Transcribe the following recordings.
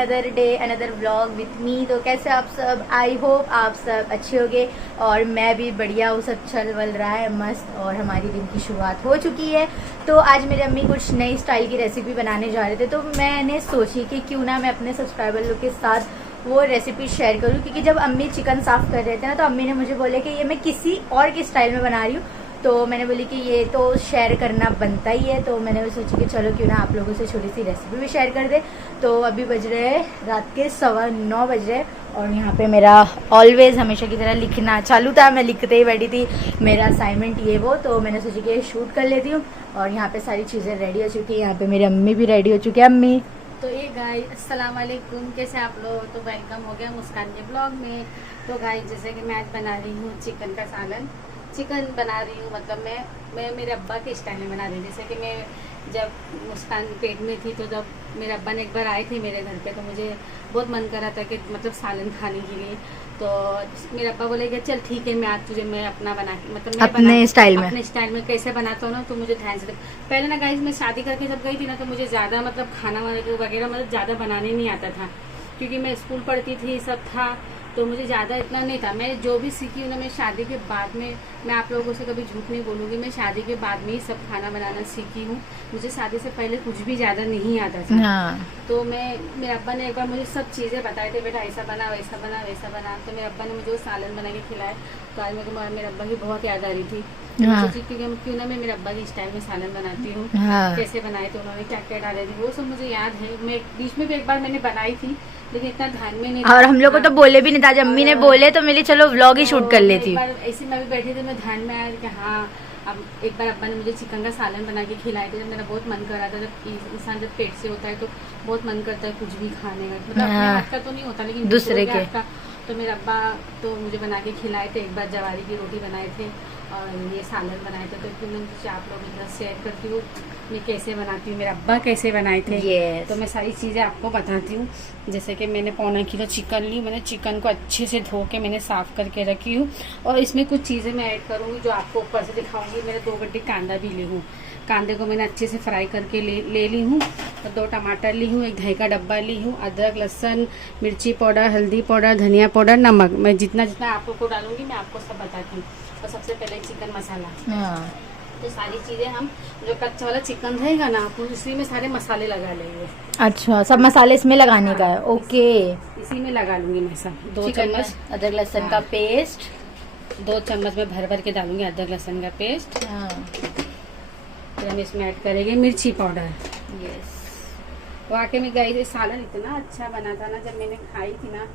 Another day another vlog with me. तो कैसे आप सब, आई होप आप सब अच्छे होंगे और मैं भी बढ़िया हूँ, सब चल वल रहा है मस्त और हमारी दिन की शुरुआत हो चुकी है। तो आज मेरी अम्मी कुछ नई स्टाइल की रेसिपी बनाने जा रहे थे, तो मैंने सोची कि क्यों ना मैं अपने सब्सक्राइबर लोग के साथ वो रेसिपी शेयर करूँ, क्योंकि जब अम्मी चिकन साफ़ कर रहे थे ना तो अम्मी ने मुझे बोले कि ये मैं किसी और की स्टाइल में बना रही हूँ। तो मैंने बोली कि ये तो शेयर करना बनता ही है, तो मैंने सोची कि चलो क्यों ना आप लोगों से छोटी सी रेसिपी भी शेयर कर दे। तो अभी बज रहे हैं रात के 9:15 बज रहे और यहाँ पे मेरा ऑलवेज हमेशा की तरह लिखना चालू था, मैं लिखते ही बैठी थी मेरा असाइनमेंट ये वो। तो मैंने सोची कि शूट कर लेती हूँ और यहाँ पे सारी चीज़ें रेडी हो चुकी है। यहाँ पे मेरी अम्मी भी रेडी हो चुकी है। अम्मी तो ये गाइस अस्सलाम वालेकुम, कैसे आप लोग? तो वेलकम हो गया मुस्कान के ब्लॉग में। तो गाइस जैसे कि मैं आज बना रही हूँ चिकन का सालन। चिकन बना रही हूँ मतलब मैं मेरे अब्बा के स्टाइल में बना रही हूँ। जैसे कि मैं जब मुस्कान पेट में थी तो जब मेरे अब्बा ने एक बार आए थे मेरे घर पे, तो मुझे बहुत मन कर रहा था कि मतलब सालन खाने के लिए। तो मेरे अब्बा बोले कि चल ठीक है, मैं आज तुझे मैं अपना बना के मतलब मैं अपने स्टाइल में कैसे बनाता हूँ ना, तो मुझे ध्यान से पहले ना गाइस मैं शादी करके जब गई थी ना तो मुझे ज़्यादा मतलब खाना वगैरह मतलब ज़्यादा बनाने नहीं आता था, क्योंकि मैं स्कूल पढ़ती थी, सब था, तो मुझे ज़्यादा इतना नहीं था। मैं जो भी सीखी हूँ ना मैं शादी के बाद में, मैं आप लोगों से कभी झूठ नहीं बोलूँगी, मैं शादी के बाद में ही सब खाना बनाना सीखी हूँ। मुझे शादी से पहले कुछ भी ज़्यादा नहीं आता था। हाँ। तो मेरे अब्बा ने एक बार मुझे सब चीज़ें बताए थे, बेटा ऐसा बना वैसा बना वैसा बना। तो मेरे अब्बा ने मुझे वो सालन बना के खिलाया। तो आज मेरे को मेरे अब्बा की बहुत याद आ रही थी। हाँ। सोची क्यों ना मैं मेरे अब्बा के स्टाइल में सालन बनाती हूँ। हाँ। कैसे बनाए थे उन्होंने, क्या क्या डाले थे, वो सब मुझे याद है। मैं बीच में भी एक बार मैंने बनाई थी लेकिन इतना ध्यान में नहीं, और हम लोग को तो बोले भी नहीं था, जब अम्मी ने बोले तो मिली चलो व्लॉग ही शूट कर लेती हूँ। ऐसे मैं भी बैठी थी, मैं ध्यान में आया कि हाँ अब एक बार अब्बा ने मुझे चिकन का सालन बना के खिलाए थे। जब मेरा बहुत मन कर रहा था, जब इंसान जब पेट से होता है तो बहुत मन करता है कुछ भी खाने का, मतलब अपने हाथ का तो नहीं होता लेकिन दूसरे के हाथ का। तो मेरे अब्बा तो मुझे बना के खिलाए थे। एक बार जवारी की रोटी बनाए थे और ये सालन बनाए थे। तो फिर मैं आप लोगों के साथ शेयर करती हूँ मैं कैसे बनाती हूँ, मेरे अब्बा कैसे बनाए थे। yes. तो मैं सारी चीज़ें आपको बताती हूँ। जैसे कि मैंने 1.25 किलो चिकन ली, मैंने चिकन को अच्छे से धो के मैंने साफ़ करके रखी हूँ और इसमें कुछ चीज़ें मैं ऐड करूँगी जो आपको ऊपर से दिखाऊँगी। मैंने 2 गड्ढे कांदा भी ली हूँ, कांदे को मैंने अच्छे से फ्राई करके ले ली हूँ। और 2 टमाटर ली हूँ, 1 दही का डब्बा ली हूँ, अदरक लहसुन मिर्ची पाउडर हल्दी पाउडर धनिया पाउडर नमक। मैं जितना आपको डालूंगी मैं आपको सब बताती हूँ। और सबसे पहले चिकन मसाला। हाँ। तो सारी चीज़ें हम जो कच्चा वाला चिकन रहेगा ना उसी में सारे मसाले लगा लेंगे। अच्छा, सब मसाले इसमें लगाने का है। ओके, इसी में लगा लूंगी मैं सब। 2 चम्मच अदरक लहसुन का पेस्ट, 2 चम्मच में भर के डालूंगी अदरक लहसुन का पेस्ट। हाँ। फिर हम इसमें ऐड करेंगे मिर्ची पाउडर। यस। वाकई में गाइस सालन इतना अच्छा बना था ना, जब मैंने खाई थी ना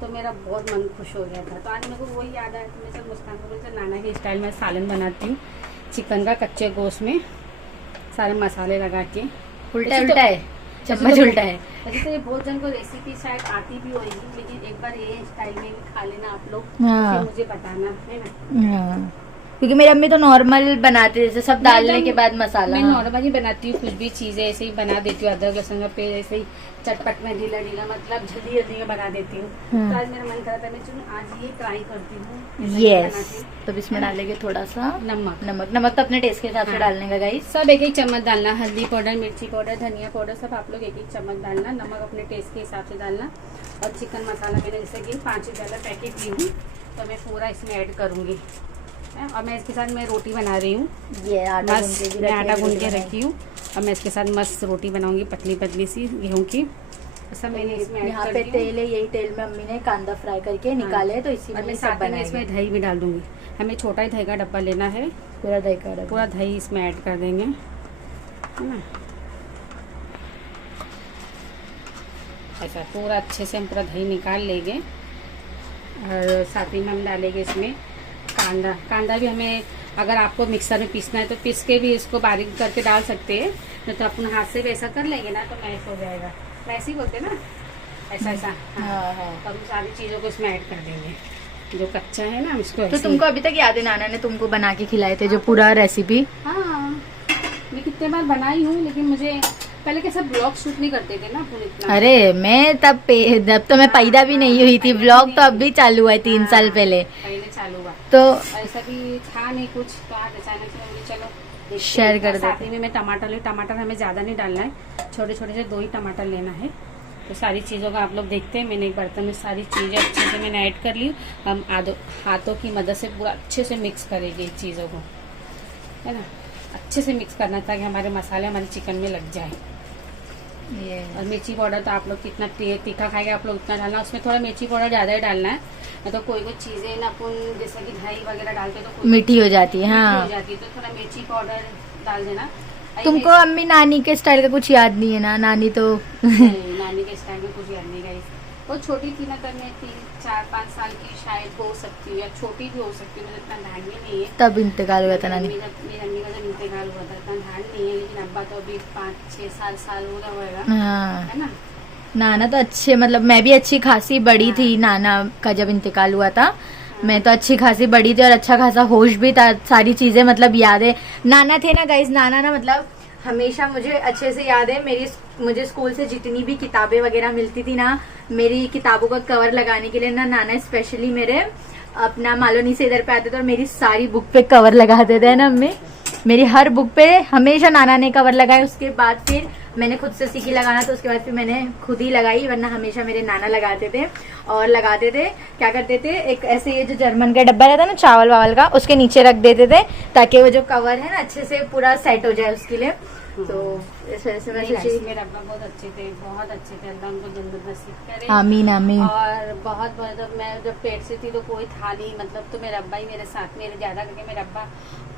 तो मेरा बहुत मन खुश हो गया था। तो आज मेरे को वही याद आया कि मैं सब मुस्कान को बोलते नाना के स्टाइल में सालन बनाती हूँ चिकन का, कच्चे गोश्त में सारे मसाले लगा के। उल्टा है, चम्मच उल्टा है। वैसे तो ये बहुत जन को रेसिपी शायद आती भी होगी, लेकिन एक बार ये स्टाइल में भी खा लेना आप लोग, हाँ। फिर मुझे बताना है ना। हाँ, क्योंकि मेरी अम्मी तो नॉर्मल बनाते जैसे सब डालने के बाद मसाला। मैं नॉर्मल ही बनाती हूँ, कुछ भी चीजें ऐसे ही बना देती हूँ। अदरक लहसुन का पेस्ट ऐसे ही चटपट में ढीला मतलब जल्दी में बना देती हूँ। तो आज मेरा मन कर रहा था मैं चलो आज ये ट्राई करती हूँ। यस। तो इसमें डालेंगे थोड़ा सा नमक तो अपने टेस्ट के हिसाब से डालने का गाइस। सब 1-1 चम्मच डालना, हल्दी पाउडर मिर्ची पाउडर धनिया पाउडर सब आप लोग 1-1 चम्मच डालना, नमक अपने टेस्ट के हिसाब से डालना। और चिकन मसाला मैंने जैसे कि 5 वाला पैकेट ली हूँ तो मैं पूरा इसमें ऐड करूँगी। और मैं इसके साथ मैं रोटी बना रही हूँ, ये आटा गूंद के रखी हूँ और मैं इसके साथ मस्त रोटी बनाऊंगी पतली सी गेहूं की। सब मैंने इसमें यहाँ पे तेल है, यही तेल में अम्मी ने कांदा फ्राई करके निकाले है, तो इसी में सब बनाएंगे। इसमें दही भी डाल दूंगी। हमें छोटा ही दही का डब्बा लेना है, पूरा दही इसमें ऐड कर देंगे, है ना। ऐसा पूरा अच्छे से हम पूरा दही निकाल लेंगे। और साथ ही में हम डालेंगे इसमें कांदा भी हमें अगर आपको मिक्सर में पीसना है तो पीस के भी इसको बारीक करके डाल सकते हैं, नहीं तो अपने हाथ से भी ऐसा कर लेंगे ना तो मैश हो जाएगा। मैश ही बोलते ना, ऐसा। हाँ। तो हम सारी चीज़ों को इसमें ऐड कर देंगे। जो कच्चा है ना उसको। तो तुमको अभी तक याद है नाना ने तुमको बना के खिलाए थे जो पूरा रेसिपी? हाँ, मैं कितने बार बनाई हूँ, लेकिन मुझे पहले कैसे ब्लॉग शूट नहीं करते थे ना अपन इतना। अरे मैं तब तो मैं पैदा भी नहीं हुई थी, ब्लॉग तो अभी चालू हुआ है 3 साल पहले चालू हुआ। तो ऐसा भी था नहीं कुछ, तो आज अचानक से चलो शेयर कर देते। साथ में मैं टमाटर हमें ज्यादा नहीं डालना है, छोटे छोटे से 2 ही टमाटर लेना है। तो सारी चीज़ों का आप लोग देखते हैं। मैंने एक बर्तन में सारी चीज़ें अच्छे से मैंने ऐड कर ली। हम हाथों की मदद से पूरा अच्छे से मिक्स करेंगे इस चीज़ों को, है ना। अच्छे से मिक्स करना ताकि हमारे मसाले हमारे चिकन में लग जाए। और मिर्ची पाउडर तो आप लोग कितना तीखा खाएंगे आप लोग उतना डालना। उसमें थोड़ा मिर्ची पाउडर ज़्यादा ही डालना है। तो कोई चीज़ें ना अपन जैसे कि दही वगैरह डालते तो मीठी हो जाती है। हाँ, हो जाती है, तो थोड़ा मिर्ची पाउडर डाल देना। तुमको अम्मी नानी के स्टाइल का कुछ याद नहीं है ना? नानी तो नानी के स्टाइल में कुछ याद नहीं गाइस। वो छोटी थी ना तब मैं 3-4-5 साल की शायद हो सकती हूँ, या छोटी भी हो सकती हूँ, मुझे इतना ध्यान भी नहीं है। तब इंतकाल हुआ था नानी। मेरी अम्मी का जब इंतकाल हुआ था इतना ध्यान नहीं है, लेकिन अब्बा तो अभी 5-6 साल हो रहा होगा, हाँ, है ना। नाना तो अच्छे, मतलब मैं भी अच्छी खासी बड़ी थी नाना का जब इंतकाल हुआ था। मैं तो अच्छी खासी बड़ी थी और अच्छा खासा होश भी था, सारी चीजें मतलब याद है। नाना थे ना गाइस, नाना ना मतलब हमेशा मुझे अच्छे से याद है। मुझे स्कूल से जितनी भी किताबें वगैरह मिलती थी ना, मेरी किताबों का कवर लगाने के लिए ना नाना स्पेशली मेरे अपना मालोनी से इधर पे आते थे और मेरी सारी बुक पे कवर लगाते थे ना। मेरी हर बुक पे हमेशा नाना ने कवर लगाए। उसके बाद फिर मैंने खुद से सीखी लगाना, तो उसके बाद फिर मैंने खुद ही लगाई, वरना हमेशा मेरे नाना लगाते थे। और लगाते थे क्या करते थे, एक ऐसे ये जो जर्मन का डब्बा रहता है ना चावल वावल का, उसके नीचे रख देते थे ताकि वो जो कवर है ना अच्छे से पूरा सेट हो जाए उसके लिए। तो इस वजह से मैं सोची मेरे अब्बा बहुत अच्छे थे, बहुत अच्छे थे। अल्लाह उनको जन्नत नसीब करे। आमीन आमीन। और बहुत जब मैं पेट से थी तो कोई था नहीं, मतलब तो मेरा अब्बा ही मेरे साथ, मेरे ज्यादा करके मेरे अब्बा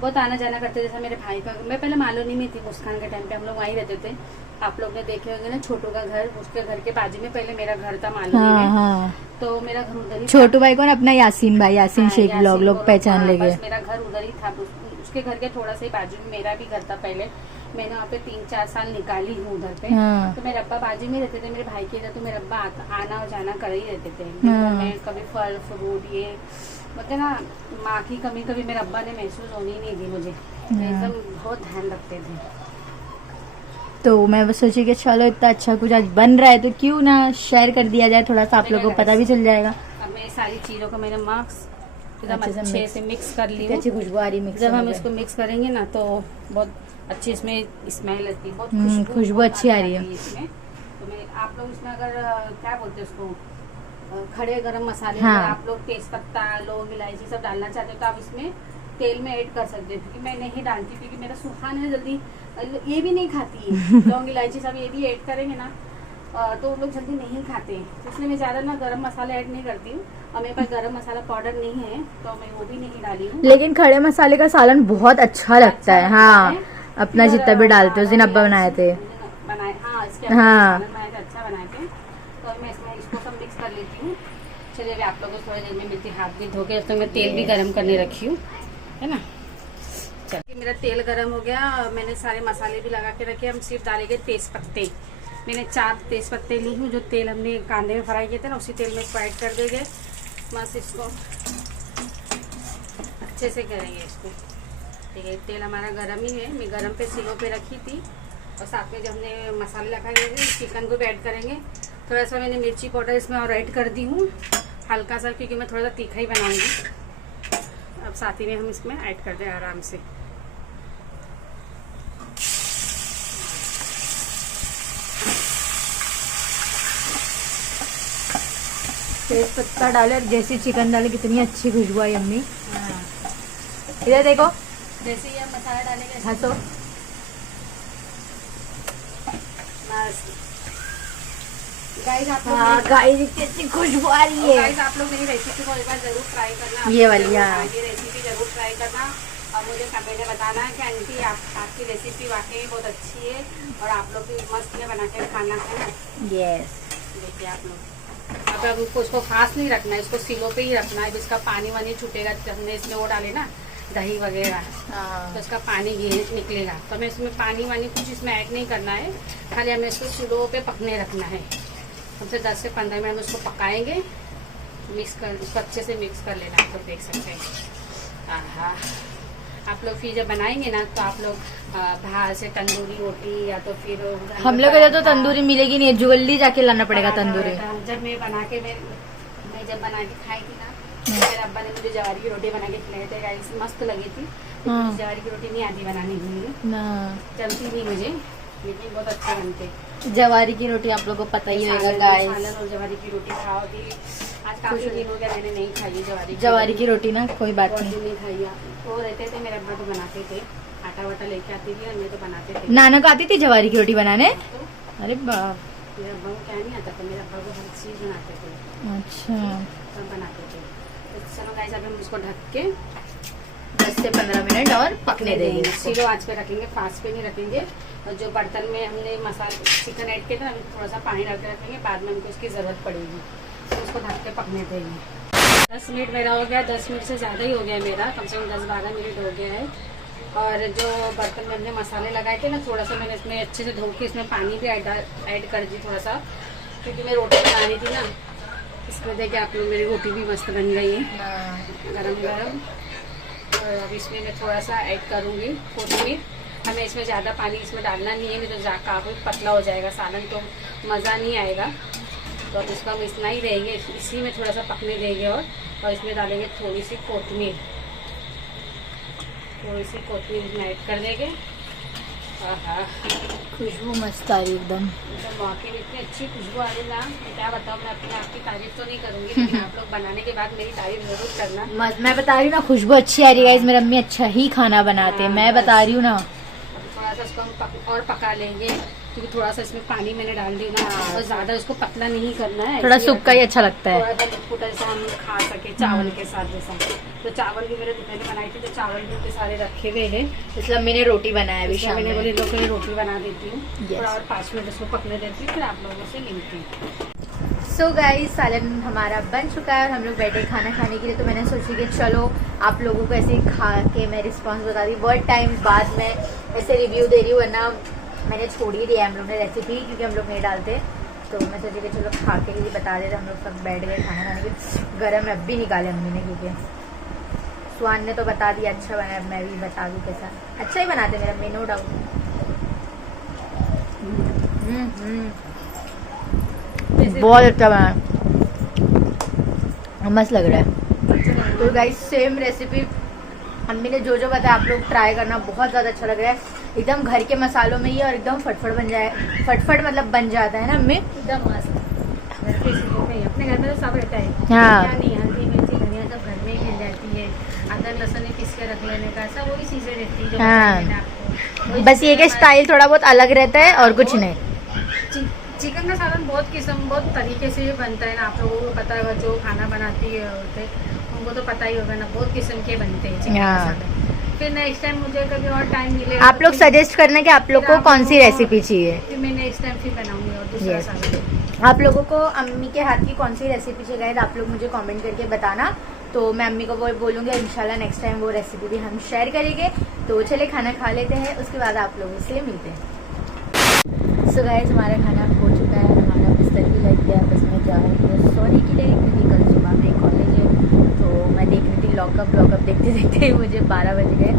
बहुत आना जाना करते। जैसा मेरे भाई का, मैं पहले मालूनी में थी मुस्कान के टाइम पे, हम लोग वहीं रहते थे। आप लोग ने देखे होंगे ना छोटू का घर, उसके घर के बाजू में पहले मेरा घर था मालूनी में। हाँ, तो मेरा घर उधर ही। छोटू भाई को ना अपना यासीन भाई, यासीन शेख ब्लॉग लोग पहचान लेंगे। मेरा घर उधर ही था, उसके घर के थोड़ा सा बाजू में मेरा भी घर था पहले। मैंने वहाँ पे 3-4 साल निकाली हूँ उधर पे। हाँ। तो मेरे अब्बा बाजू में रहते थे, मेरे भाई के इधर, तो मेरे अब्बा आना और जाना कर ही रहते थे। मैं कभी फल फ्रूट ये मतलब ना, माँ की कमी कभी मेरे अब्बा ने महसूस होनी ही नहीं दी मुझे। एकदम बहुत ध्यान रखते थे। तो मैं बस सोची कि चलो इतना अच्छा कुछ आज बन रहा है तो क्यों ना शेयर कर दिया जाए, थोड़ा सा आप लोगों को पता भी चल जाएगा। अब मैं सारी चीजों को मैंने एकदम अच्छे से मिक्स कर ली। अच्छी खुशबू आ रही मिक्स। जब हम इसको मिक्स करेंगे ना तो बहुत अच्छी इसमें स्मेल आती है, बहुत खुशबू अच्छी आ रही है इसमें। तो मैं आप लोग इसमें अगर क्या बोलते हैं उसको, खड़े गरम मसाले, हाँ। आप लोग तेज पत्ता, लौंग, इलायची सब डालना चाहते हो तो आप इसमें तेल में ऐड कर सकते हो। क्योंकि मैं नहीं डालती, क्योंकि मेरा सुहान है जल्दी ये भी नहीं खाती है। लौंग इलायची सब ये भी ऐड करेंगे ना तो लोग जल्दी नहीं खाते हैं, तो इसलिए मैं ज्यादा ना गरम मसाला ऐड नहीं करती हूँ। और मेरे पास गरम मसाला पाउडर नहीं है तो मैं वो भी नहीं डाली हूँ। लेकिन खड़े मसाले का सालन बहुत अच्छा लगता है। हाँ, अपना जितना भी डालते हो, उस दिन अब्बा बनाए थे। हाँ, हाँ, अच्छा बनाए थे। तो मैं इसमें इसको सब मिक्स कर लेती हूँ। चलिए अभी आप लोगों को थोड़ी देर में मिलती, हाथ भी धो के तो मैं तेल भी गरम करने रखी हूँ, है ना। चलिए मेरा तेल गरम हो गया, मैंने सारे मसाले भी लगा के रखे। हम सिर्फ डालेंगे तेज पत्ते। मैंने 4 तेज पत्ते ली हूँ, जो तेल हमने कांदे में फ्राई किए थे ना, उसी तेल में फ्राई कर देंगे। बस इसको अच्छे से करेंगे इसको। ठीक है, तेल हमारा गरम ही है, मैं गरम पे सिलों पे रखी थी। और साथ में जो हमने मसाले लगाए थे चिकन को भी ऐड करेंगे। थोड़ा सा मैंने मिर्ची पाउडर इसमें और ऐड कर दी हूँ, हल्का सा, क्योंकि मैं थोड़ा सा तीखा ही बनाऊंगी। अब साथ ही में हम इसमें ऐड कर दें आराम से। तेज पत्ता डाले और जैसे चिकन डाले कितनी अच्छी खुशबू आई अम्मी। इधर देखो, जैसे ही हम मसाला डालेंगे हंसो। गाइस आप लोग हाँ गाइस कितनी खुशबू आ रही है। गाइस आप लोग मेरी रेसिपी को एक बार जरूर ट्राई करना। ये वाली, हाँ, ये रेसिपी जरूर ट्राई करना और मुझे कमेंट में बताना कि आंटी आपकी रेसिपी वाकई बहुत अच्छी है और आप लोग भी मस्त है बना के खाना है। यस, देखिए आप लोग अब हमको इसको फास्ट नहीं रखना है, इसको सिलो पे ही रखना है। इसका पानी वानी छूटेगा, हमने इसमें वो डाले ना दही वगैरह, तो इसका पानी निकलेगा। तो हमें इसमें पानी वानी कुछ इसमें ऐड नहीं करना है, खाली हमें इसको स्लो पे पकने रखना है। हमसे 10 से 15 मिनट में उसको पकाएंगे, मिक्स कर, उसको अच्छे से मिक्स कर लेना। आप लोग देख सकते हैं। हाँ, आप लोग फिर जब बनाएंगे ना तो आप लोग बाहर से तंदूरी रोटी या तो फिर हम लोग इधर तो तंदूरी मिलेगी नहीं, जल्दी जाके लाना पड़ेगा तंदूरी। जब मैं बना के मैं जब बना के खाई थी ना, मेरे अब्बा ने मुझे जवारी की रोटी बना के खिलाई थी गाइस, मस्त लगी थी। जवारी की रोटी नहीं आती बनाने के लिए, जमती नहीं मुझे। लेकिन बहुत अच्छे बनते। जवारी की रोटी आप लोगों को पता ही होगा गाइस। सालन और जवारी की रोटी खाओगी। आज काफी दिन हो गया मैंने नहीं खाई है जवारी की रोटी ना, कोई बात बहुत नहीं। दिन नहीं खाई है। वो रहते थे मेरे अब्बा तो बनाते थे, आटा वाटा लेके आती थी और मैं तो बनाते थे। नाना को आती थी जवारी की रोटी बनाने? तो अरे बाप। मेरे अब्बा को क्या नहीं आता था, मेरे अब्बा को हर चीज बनाते थे, अच्छा, सब बनाते थे। तो चलो गाइस अब हम इसको ढक के 10 से 15 मिनट और पकने देंगे इसको। स्लो आंच पे रखेंगे, फास्ट पे नहीं रखेंगे। और जो बर्तन में हमने मसाला चिकन ऐड किया था अभी थोड़ा सा पानी डाल के रखेंगे, बाद में हमको इसकी जरूरत पड़ेगी, तो उसको ढक के पकने देंगे। 10 मिनट मेरा हो गया, 10 मिनट से ज़्यादा ही हो गया मेरा, कम से कम 10-12 मिनट हो गया है। और जो बर्तन में हमने मसाले लगाए थे ना, थोड़ा सा मैंने इसमें अच्छे से धो के इसमें पानी भी ऐड कर दी थोड़ा सा, क्योंकि मैं रोटी बना रही थी ना। इसमें देखिए आप लोग, मेरी रोटी भी मस्त बन गई है गरम गरम। और अब इसमें मैं थोड़ा सा ऐड करूँगी कोथिमीर। हमें इसमें ज़्यादा पानी इसमें डालना नहीं है, नहीं तो काफ़ी पतला हो जाएगा सालन, तो मज़ा नहीं आएगा। तो अब इसको हम इतना ही रहेंगे, इसी में थोड़ा सा पकने देंगे। और इसमें डालेंगे थोड़ी सी कोथिमीर, इसमें ऐड कर देंगे। खुशबू मस्त आ रही एकदम। तो वाकई में इतनी अच्छी खुशबू आ रही ना, मैं क्या बताऊँ। मैं अपने आप की तारीफ तो नहीं करूँगी, लेकिन आप लोग बनाने के बाद मेरी तारीफ जरूर करना। मैं बता रही हूँ ना, खुशबू अच्छी आ रही है गाइस। मेरी अम्मी अच्छा ही खाना बनाते हैं, मैं बता रही हूँ ना। थोड़ा सा इसको हम और पका लेंगे, क्योंकि थोड़ा सा इसमें पानी मैंने डाल दी ना, और ज्यादा इसको पतला नहीं करना है, थोड़ा सूखा ही अच्छा लगता है। थोड़ा सा लिक्विड ऐसा हम खा सके चावल के साथ जैसा। तो चावल भी मेरे दोपहर बनाई थी, तो चावल भी इतने सारे रखे हुए हैं, इसलिए अम्मी ने रोटी बनाया अभी शाम मैंने में। बोले लोग के लिए रोटी बना देती हूँ। Yes. थोड़ा और 5 मिनट इसको पकने देती हूँ, फिर आप लोगों से मिलती हूँ। सो गाइस, सालन हमारा बन चुका है और हम लोग बैठे खाना खाने के लिए। तो मैंने सोची कि चलो आप लोगों को ऐसे खा के मैं रिस्पॉन्स बता दी। बहुत टाइम बाद मैं ऐसे रिव्यू दे रही हूँ, वरना मैंने छोड़ ही दिया हम लोग ने रेसिपी, क्योंकि हम लोग नहीं डालते। तो मैं सोची कि चलो खा के लिए बता देते। हम लोग सब बैठ गए खाना खाने के। गरम अब भी निकाले अम्मी ने, क्योंकि स्वान ने तो बता दिया अच्छा बना है, मैं भी बता दूँ कैसा। अच्छा ही बनाते मेरे अम्मी, नो डाउट। बहुत अच्छा बना, मस्त लग रहा है। तो गाइस सेम रेसिपी अम्मी ने जो बताया आप लोग ट्राई करना, बहुत ज़्यादा अच्छा लग रहा है। एकदम घर के मसालों में ही, और एकदम फटफट बन जाए, फटफट मतलब बन जाता है ना अम्मी, एकदम मस्त। अपने घर में तो सब रहता है, हाँ। क्या नहीं, हल्दी मिर्ची धनिया सब घर में ही मिल जाती है। अदरक लहसुन पीस के रख लेने का, सब वही चीजें रहती है जो हाँ। बताई मैंने आपको। वही बस ये कि चीज़ें स्टाइल थोड़ा बहुत अलग रहता है और कुछ नहीं। चिकन का सालन बहुत किस्म, बहुत तरीके से भी बनता है ना। आप लोगों को पता होगा, जो खाना बनाती है औरतें, उनको तो पता ही होगा ना, बहुत किस्म के बनते हैं चिकन का सालन। फिर नेक्स्ट टाइम मुझे कभी और टाइम मिलेगा आप लोग सजेस्ट करना कि आप लोग को कौन सी रेसिपी चाहिए, फिर मैं नेक्स्ट टाइम फिर बनाऊंगी और दूसरा Yes. सालन। आप लोगों को अम्मी के हाथ की कौन सी रेसिपी चाहिए, आप लोग मुझे कमेंट करके बताना। तो मैं अम्मी को वो बोलूँगी, इंशाल्लाह नेक्स्ट टाइम वो रेसिपी भी हम शेयर करेंगे। तो चले खाना खा लेते हैं, उसके बाद आप लोगों से मिलते हैं। सो गाइस, हमारा खाना हो चुका है, हमारा बिस्तर भी लग गया। बस मैं जा रही हूँ सोने के लिए, क्योंकि कल सुबह में कॉलेज है। तो मैं देख रही थी लॉकअप देखते देखते मुझे 12 बज गए।